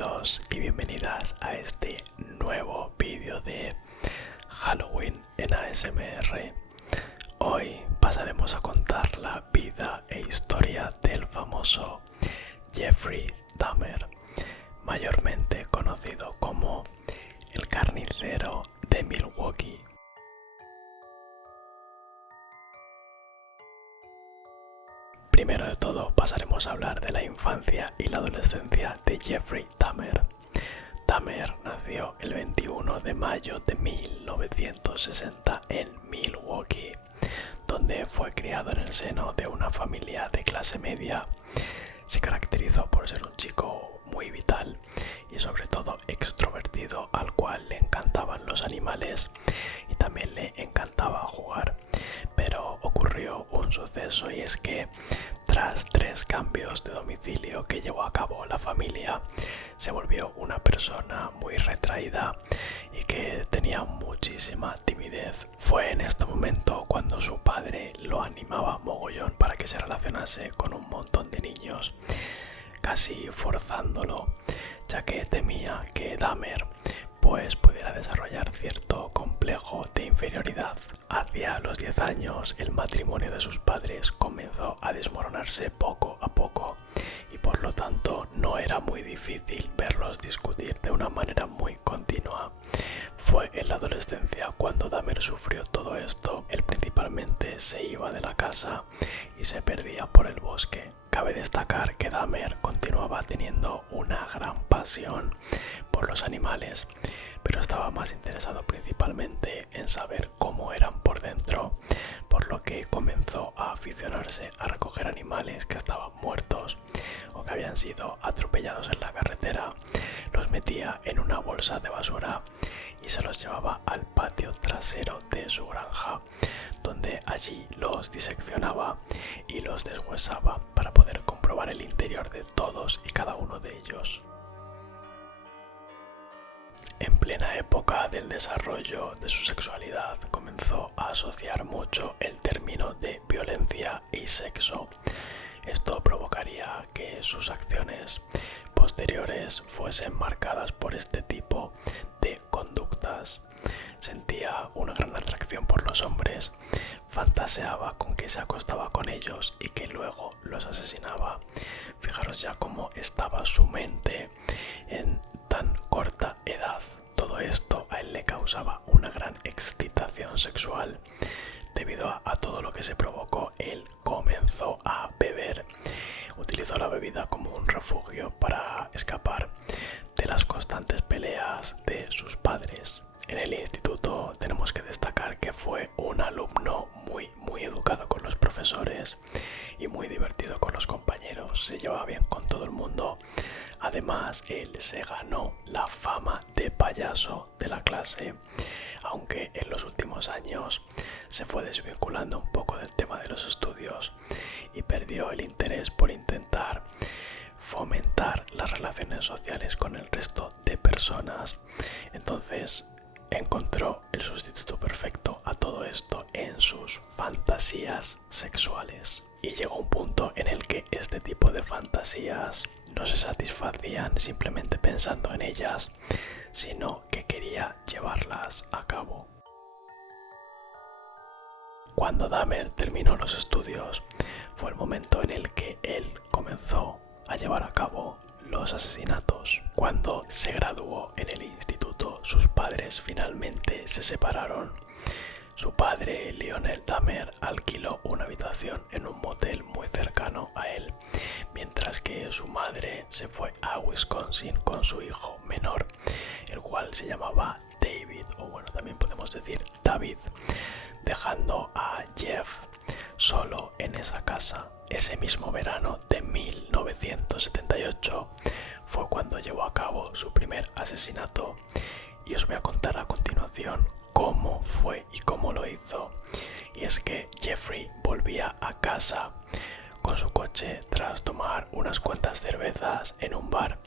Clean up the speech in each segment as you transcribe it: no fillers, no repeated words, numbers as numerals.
Bienvenidos y bienvenidas a este nuevo vídeo de Halloween en ASMR. Hoy pasaremos a contar la vida e historia del famoso Jeffrey Dahmer, mayormente conocido como el carnicero de Milwaukee. Primero de todo pasaremos a hablar de la infancia y la adolescencia de Jeffrey Dahmer. Dahmer nació el 21 de mayo de 1960 en Milwaukee, donde fue criado en el seno de una familia de clase media. Se caracterizó por ser un chico muy vital y sobre todo extrovertido, al cual le encantaban los animales y también le encantaba jugar. Pero ocurrió un suceso, y es que tras 3 cambios de domicilio que llevó a cabo la familia, se volvió una persona muy retraída y que tenía muchísima timidez. Fue en este momento cuando su padre lo animaba mogollón para que se relacionase con un montón de niños, casi forzándolo, ya que temía que Dahmer pudiera desarrollar cierto complejo de inferioridad. Hacia los 10 años el matrimonio de sus padres comenzó a desmoronarse poco a poco, y por lo tanto no era muy difícil verlos discutir de una manera muy continua. Fue en la adolescencia cuando Dahmer sufrió todo esto. Él principalmente se iba de la casa y se perdía por el bosque. Cabe destacar que Dahmer continuaba teniendo una gran pasión por los animales, pero estaba más interesado principalmente en saber cómo eran por dentro, por lo que comenzó a aficionarse a recoger animales que estaban muertos o que habían sido atropellados en la carretera. Los metía en una bolsa de basura y se los llevaba al patio trasero de su granja, donde allí los diseccionaba y los deshuesaba para poder comprobar el interior de todos y cada uno de ellos. En plena época del desarrollo de su sexualidad, comenzó a asociar mucho el término de violencia y sexo. Esto provocaría que sus acciones posteriores fuesen marcadas por este tipo de conductas. Sentía una gran atracción por los hombres, fantaseaba con que se acostaba con ellos y que luego los asesinaba. Fijaros ya cómo estaba su mente en tan corta edad. Todo esto a él le causaba una gran excitación sexual. Debido a todo lo que se provocó, él comenzó a beber. Utilizó la bebida como un refugio para escapar de las constantes peleas de sus padres. En el instituto tenemos que destacar que fue un alumno muy educado con los profesores y muy divertido con los compañeros. Se llevaba bien con todo el mundo. Además, él se ganó la fama de payaso de la clase, aunque en los últimos años se fue desvinculando un poco del tema de los estudios y perdió el interés por intentar fomentar las relaciones sociales con el resto de personas. Entonces encontró el sustituto perfecto a todo esto en sus fantasías sexuales. Y llegó un punto en el que este tipo de fantasías no se satisfacían simplemente pensando en ellas, sino que quería llevarlas a cabo. Cuando Dahmer terminó los estudios, fue el momento en el que él comenzó a llevar a cabo los asesinatos. Cuando se graduó en el instituto, sus padres finalmente se separaron. Su padre, Lionel Dahmer, alquiló una habitación en un motel muy cercano a él, mientras que su madre se fue a Wisconsin con su hijo menor, el cual se llamaba David, o bueno, también podemos decir David, dejando a Jeff solo en esa casa. Ese mismo verano de 1978 fue cuando llevó a cabo su primer asesinato, y os voy a contar a continuación cómo fue y cómo lo hizo. Y es que Jeffrey volvía a casa con su coche tras tomar unas cuantas cervezas en un bar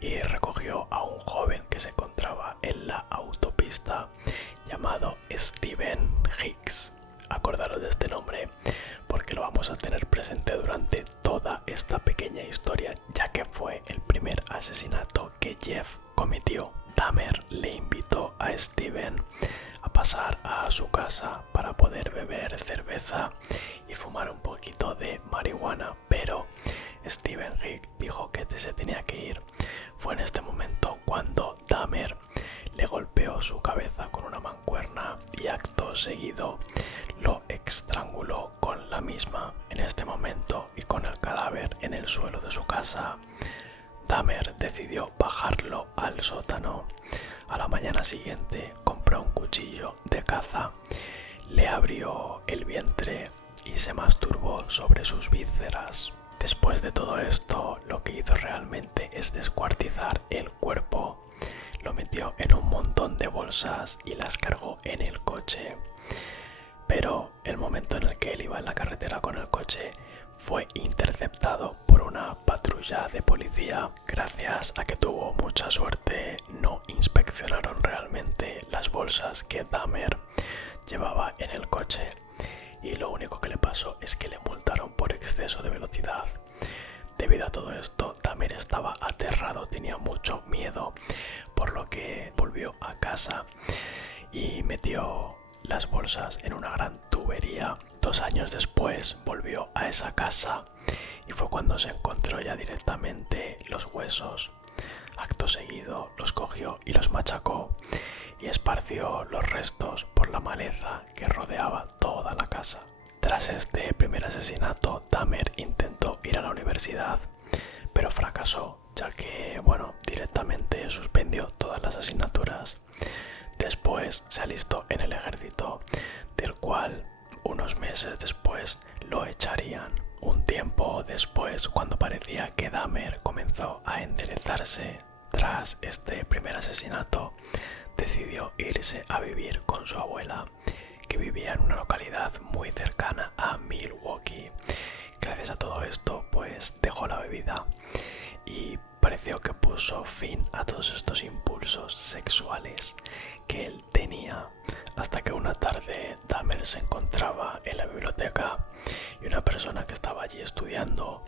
y recogió a un joven que se encontraba en la autopista llamado Steven Hicks. Acordaros de este nombre porque lo vamos a tener presente durante toda esta pequeña historia, ya que fue el primer asesinato Jeff cometió. Dahmer le invitó a Steven a pasar a su casa para poder beber cerveza y fumar un poquito de marihuana, pero Steven Hick dijo que se tenía que ir. Fue en este momento cuando Dahmer le golpeó su cabeza con una mancuerna y acto seguido lo estranguló con la misma. En este momento, y con el cadáver en el suelo de su casa, Dahmer decidió bajarlo al sótano. A la mañana siguiente compró un cuchillo de caza, le abrió el vientre y se masturbó sobre sus vísceras. Después de todo esto, lo que hizo realmente es descuartizar el cuerpo. Lo metió en un montón de bolsas y las cargó en el coche. Pero el momento en el que él iba en la carretera con el coche fue interceptado por una patrulla de policía. Gracias a que tuvo mucha suerte, no inspeccionaron realmente las bolsas que Dahmer llevaba en el coche, y lo único que le pasó es que le multaron por exceso de velocidad. Debido a todo esto, Dahmer estaba aterrado, tenía mucho miedo, por lo que volvió a casa y metió las bolsas en una gran tubería. 2 años después volvió a esa casa y fue cuando se encontró ya directamente los huesos. Acto seguido los cogió y los machacó y esparció los restos por la maleza que rodeaba toda la casa. Tras este primer asesinato, Dahmer intentó ir a la universidad, pero fracasó, ya que, directamente suspendió todas las asignaturas. Después se alistó en el ejército, del cual unos meses después lo echarían. Un tiempo después, cuando parecía que Dahmer comenzó a enderezarse tras este primer asesinato, decidió irse a vivir con su abuela, que vivía en una localidad muy cercana a Milwaukee. Gracias a todo esto, pues dejó la bebida y pareció que puso fin a todos estos impulsos sexuales que él tenía, hasta que una tarde Dahmer se encontraba en la biblioteca y una persona que estaba allí estudiando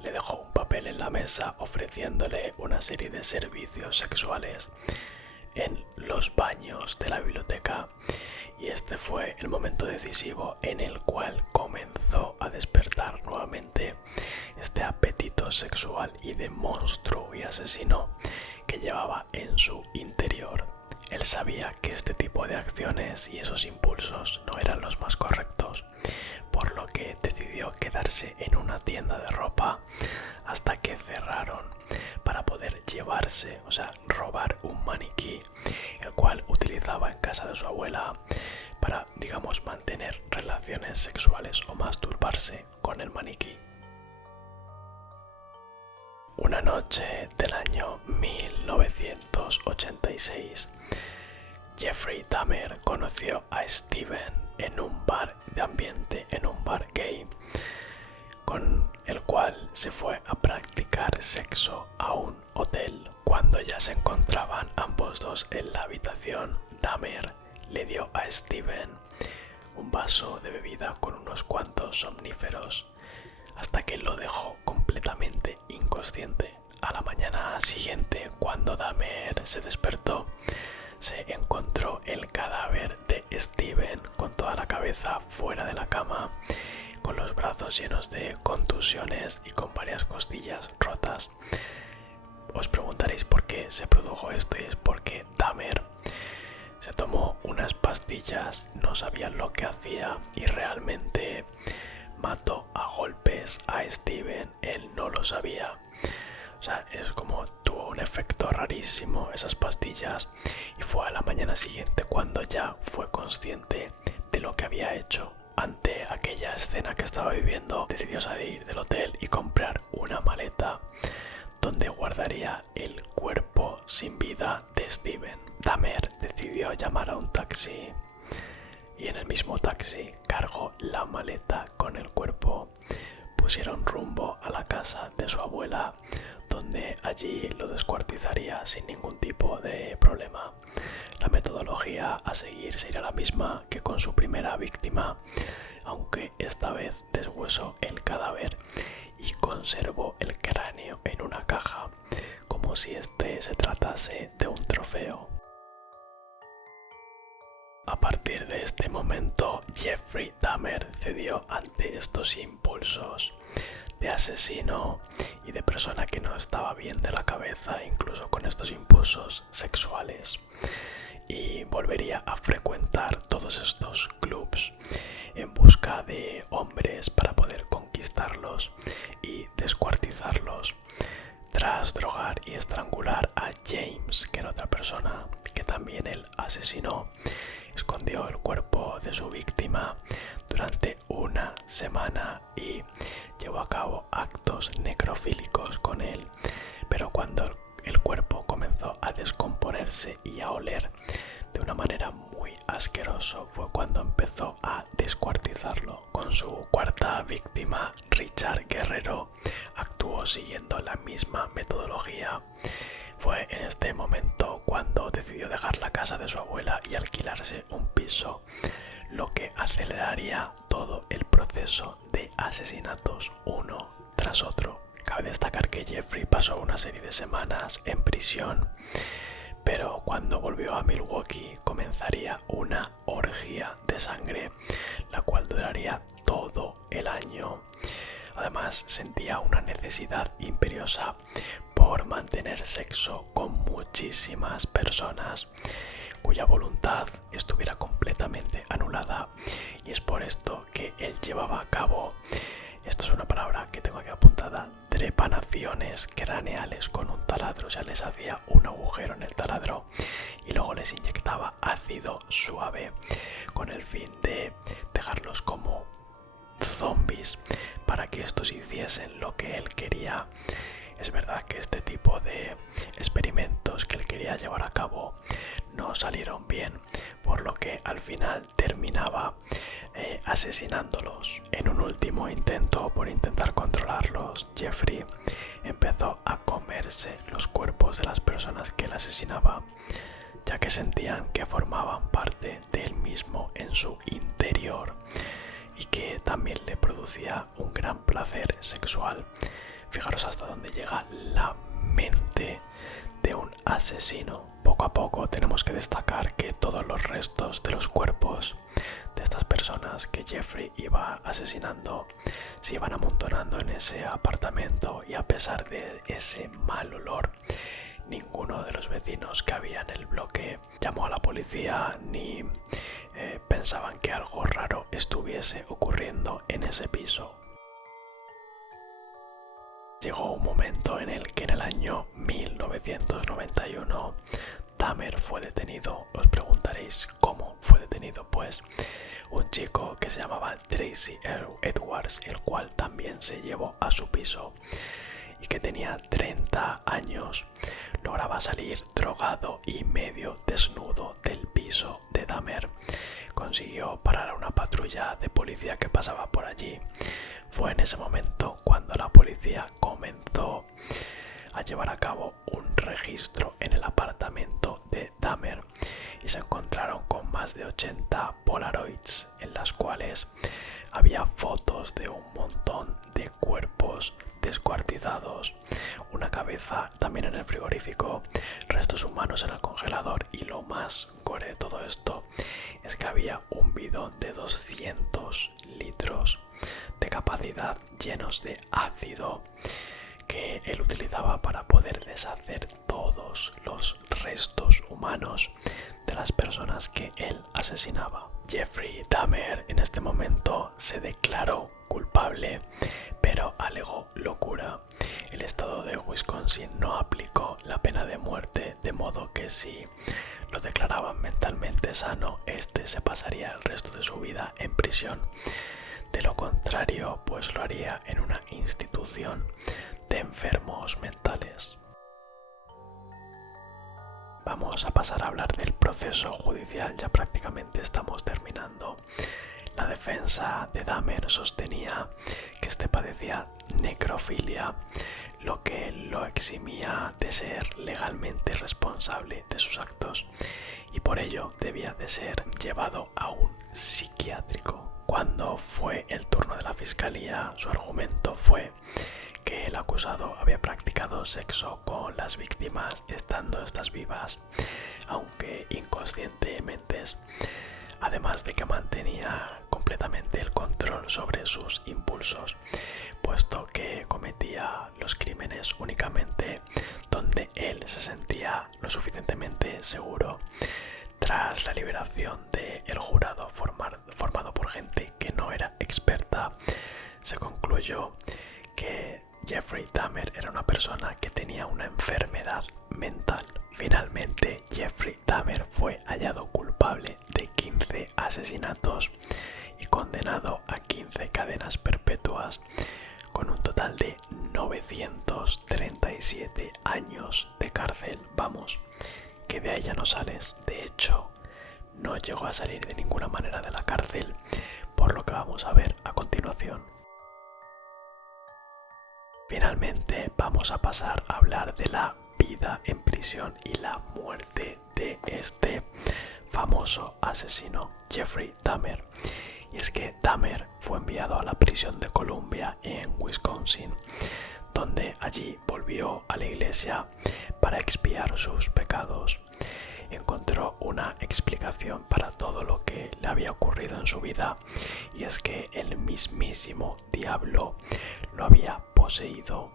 le dejó un papel en la mesa ofreciéndole una serie de servicios sexuales en los baños de la biblioteca, y este fue el momento decisivo en el cual comenzó a despertar nuevamente este apetito sexual y de monstruo y asesino que llevaba en su interior. Él sabía que este tipo de acciones y esos impulsos no eran los más correctos, por lo que decidió quedarse en una tienda de ropa hasta que cerraron para poder llevarse, robar un maniquí, el cual utilizaba en casa de su abuela para, mantener relaciones sexuales o masturbarse con el maniquí. Una noche del año 1986, Jeffrey Dahmer conoció a Steven en un bar de ambiente, en un bar gay, con el cual se fue a practicar sexo a un hotel. Cuando ya se encontraban ambos dos en la habitación, Dahmer le dio a Steven un vaso de bebida con unos cuantos somníferos, hasta que lo dejó completamente inconsciente. A la mañana siguiente, cuando Dahmer se despertó, se encontró el cadáver de Steven con toda la cabeza fuera de la cama, con los brazos llenos de contusiones y con varias costillas rotas. Os preguntaréis por qué se produjo esto, y es porque Dahmer se tomó unas pastillas, no sabía lo que hacía y realmente mató a golpes a Steven. Él no lo sabía. Es como tuvo un efecto rarísimo esas pastillas, y fue a la mañana siguiente cuando ya fue consciente de lo que había hecho. Ante aquella escena que estaba viviendo, decidió salir del hotel y comprar una maleta donde guardaría el cuerpo sin vida de Steven. Dahmer decidió llamar a un taxi y en el mismo taxi cargó la maleta con el cuerpo. Pusieron rumbo a la casa de su abuela, donde allí lo descuartizaría sin ningún tipo de problema. La metodología a seguir sería la misma que con su primera víctima, aunque esta vez deshuesó el cadáver y conservó el cráneo en una caja, como como si este se tratase de un trofeo. A partir de este momento, Jeffrey Dahmer cedió ante estos impulsos de asesino y de persona que no estaba bien de la cabeza, incluso con estos impulsos sexuales, y volvería a frecuentar todos estos clubs en busca de hombres para poder conquistarlos y descuartizarlos. Tras drogar y estrangular a James, que era otra persona que también él asesinó, escondió el cuerpo de su víctima durante una semana y llevó a cabo actos necrofílicos con él. Pero cuando el cuerpo comenzó a descomponerse y a oler de una manera muy asquerosa, fue cuando empezó a descuartizarlo. Con su cuarta víctima, Richard Guerrero, actuó siguiendo la misma metodología. Fue en este momento cuando decidió dejar la casa de su abuela y alquilarse un piso, lo que aceleraría todo el proceso de asesinatos uno tras otro. Cabe destacar que Jeffrey pasó una serie de semanas en prisión, pero cuando volvió a Milwaukee comenzaría una orgía de sangre, la cual duraría todo el año. Además, sentía una necesidad imperiosa por mantener sexo con muchísimas personas cuya voluntad estuviera completamente anulada, y es por esto que él llevaba a cabo, esto es una palabra que tengo aquí apuntada, trepanaciones craneales con un taladro. O sea, les hacía un agujero en el taladro y luego les inyectaba ácido suave con el fin de dejarlos como zombies para que estos hiciesen lo que él quería. Es verdad que este tipo de experimentos que él quería llevar a cabo no salieron bien, por lo que al final terminaba asesinándolos. En un último intento por intentar controlarlos, Jeffrey empezó a comerse los cuerpos de las personas que él asesinaba, ya que sentían que formaban parte de él mismo en su interior y que también le producía un gran placer sexual. Fijaros hasta dónde llega la mente de un asesino. Poco a poco tenemos que destacar que todos los restos de los cuerpos de estas personas que Jeffrey iba asesinando se iban amontonando en ese apartamento, y a pesar de ese mal olor, ninguno de los vecinos que había en el bloque llamó a la policía ni pensaban que algo raro estuviese ocurriendo en ese piso. Llegó un momento en el que en el año 1991 Dahmer fue detenido. Os preguntaréis cómo fue detenido. Pues un chico que se llamaba Tracy Edwards, el cual también se llevó a su piso y que tenía 30 años, lograba salir drogado y medio desnudo del piso de Dahmer. Consiguió parar a una patrulla de policía que pasaba por allí. Fue en ese momento cuando la policía comenzó a llevar a cabo un registro en el apartamento de Dahmer y se encontraron con más de 80 Polaroids en las cuales había fotos de un montón de cuerpos descuartizados, una cabeza también en el frigorífico, restos humanos en el congelador, y lo más gore de todo esto es que había un bidón de 200 litros de capacidad llenos de ácido que él utilizaba para poder deshacer todos los restos humanos de las personas que él asesinaba. Jeffrey Dahmer en este momento se declaró culpable, pero alegó locura. El estado de Wisconsin no aplicó la pena de muerte, de modo que si lo declaraban mentalmente sano, este se pasaría el resto de su vida en prisión. De lo contrario, pues lo haría en una institución de enfermos mentales. Vamos a pasar a hablar del proceso judicial, ya prácticamente estamos terminando. La defensa de Dahmer sostenía que este padecía necrofilia, lo que lo eximía de ser legalmente responsable de sus actos, y por ello debía de ser llevado a un psiquiátrico. Cuando fue el turno de la fiscalía, su argumento fue que el acusado había practicado sexo con las víctimas estando estas vivas, aunque inconscientemente, además de que mantenía completamente el control sobre sus impulsos, puesto que cometía los crímenes únicamente donde él se sentía lo suficientemente seguro. Tras la liberación del jurado formado por gente que no era experta, se concluyó que Jeffrey Dahmer era una persona que tenía una enfermedad mental. Finalmente, Jeffrey Dahmer fue hallado culpable de 15 asesinatos y condenado a 15 cadenas perpetuas, con un total de 937 años de cárcel. Vamos, que de ahí ya no sales. De hecho, no llegó a salir de ninguna manera de la cárcel, por lo que vamos a ver a continuación. Finalmente vamos a pasar a hablar de la vida en prisión y la muerte de este famoso asesino, Jeffrey Dahmer. Y es que Dahmer fue enviado a la prisión de Columbia en Wisconsin, donde allí volvió a la iglesia para expiar sus pecados. Encontró una explicación para todo lo que le había ocurrido en su vida, y es que el mismísimo diablo lo había poseído.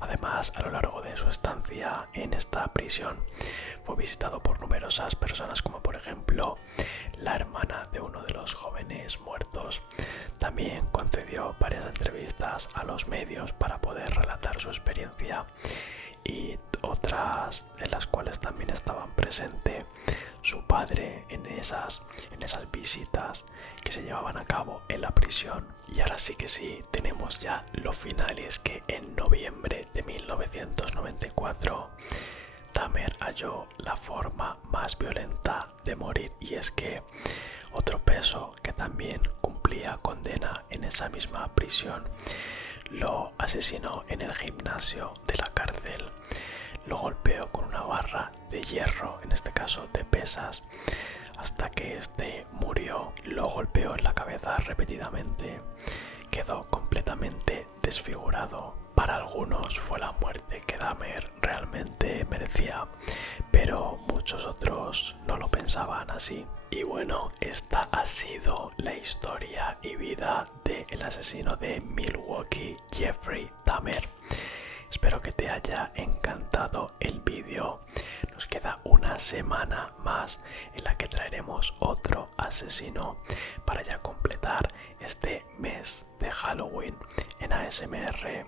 Además, a lo largo de su estancia en esta prisión, fue visitado por numerosas personas, como por ejemplo la hermana de uno de los jóvenes muertos. También concedió varias entrevistas a los medios para poder relatar su experiencia, y otras en las cuales también estaban presentes su padre en esas visitas que se llevaban a cabo en la prisión. Y ahora sí que sí, tenemos ya los finales, que en noviembre de 1994 Dahmer halló la forma más violenta de morir, y es que otro preso que también cumplía condena en esa misma prisión lo asesinó en el gimnasio de la cárcel. Lo golpeó con una barra de hierro, en este caso de pesas, hasta que este murió. Lo golpeó en la cabeza repetidamente. Quedó completamente desfigurado. Para algunos fue la muerte que Dahmer realmente merecía, pero muchos otros no lo pensaban así. Y bueno, esta ha sido la historia y vida del asesino de Milwaukee, Jeffrey Dahmer. Espero que te haya encantado el vídeo. Nos queda una semana más en la que traeremos otro asesino para ya completar este mes de Halloween en ASMR.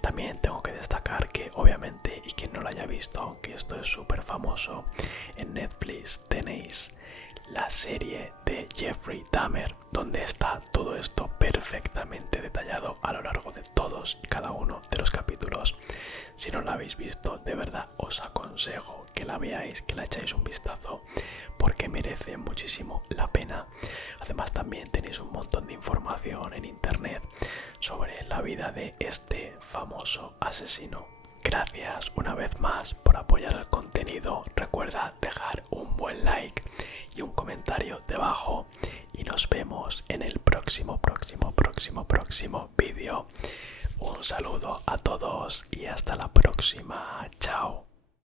También tengo que destacar que, obviamente, y quien no lo haya visto, aunque esto es súper famoso, en Netflix tenéis la serie de Jeffrey Dahmer, donde está todo esto perfectamente detallado a lo largo de todos y cada uno de los capítulos. Si no la habéis visto, de verdad os aconsejo que la veáis, que la echáis un vistazo, porque merece muchísimo la pena. Además, también tenéis un montón de información en internet sobre la vida de este famoso asesino. Gracias una vez más por apoyar el contenido. Recuerda dejar un buen like y un comentario debajo, y nos vemos en el próximo vídeo. Un saludo a todos y hasta la próxima. Chao.